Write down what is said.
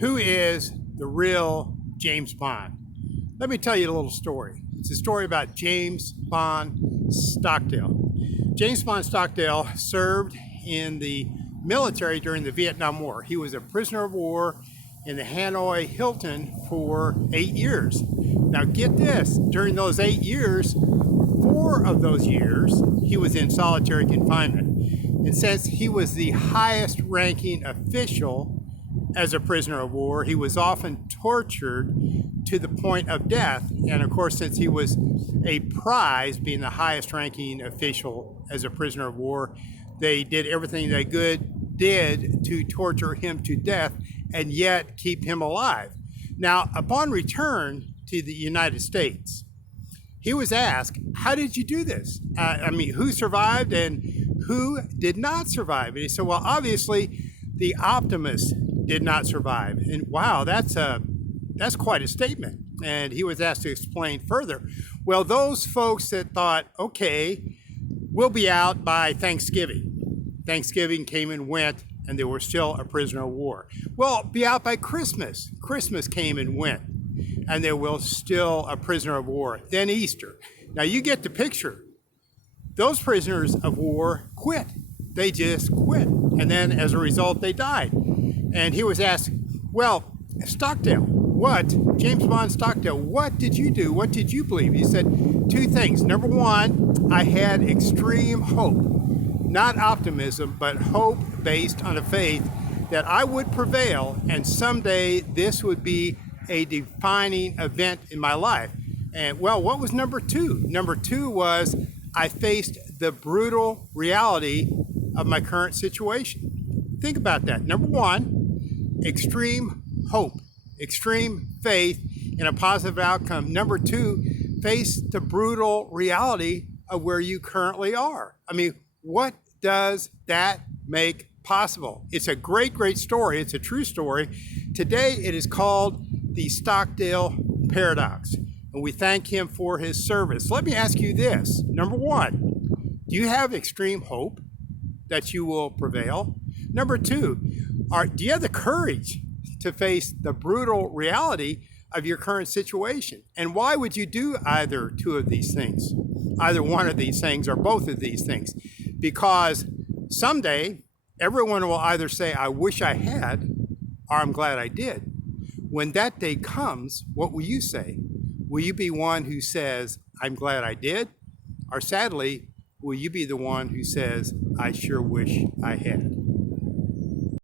Who is the real James Bond? Let me tell you a little story. It's a story about James Bond Stockdale. James Bond Stockdale served in the military during the Vietnam War. He was a prisoner of war in the Hanoi Hilton for 8 years. Now get this, during those 8 years, 4 of those years, he was in solitary confinement. And since he was the highest ranking official as a prisoner of war, he was often tortured to the point of death. And of course, since he was a prize, being the highest ranking official as a prisoner of war, they did everything they did to torture him to death and yet keep him alive. Now, upon return to the United States, he was asked, how did you do this? Who survived and who did not survive? And he said, well, obviously the optimists did not survive. And wow, that's quite a statement. And he was asked to explain further. Well, those folks that thought, okay, we'll be out by Thanksgiving. Thanksgiving came and went, and they were still a prisoner of war. Well, be out by Christmas. Christmas came and went, and they were still a prisoner of war. Then Easter. Now you get the picture. Those prisoners of war quit. They just quit. And then as a result, they died. And he was asked, well, Stockdale, James Bond Stockdale, what did you do? What did you believe? He said 2 things. Number 1, I had extreme hope, not optimism, but hope based on a faith that I would prevail and someday this would be a defining event in my life. And well, what was number 2? Number 2 was I faced the brutal reality of my current situation. Think about that. Number 1, extreme hope, extreme faith in a positive outcome. Number 2, face the brutal reality of where you currently are. What does that make possible? It's a great, great story. It's a true story. Today, it is called the Stockdale Paradox, and we thank him for his service. Let me ask you this. Number 1, do you have extreme hope that you will prevail? Number 2, do you have the courage to face the brutal reality of your current situation? And why would you do either 2 of these things? Either one of these things or both of these things? Because someday, everyone will either say, I wish I had, or I'm glad I did. When that day comes, what will you say? Will you be one who says, I'm glad I did? Or sadly, will you be the one who says, I sure wish I had?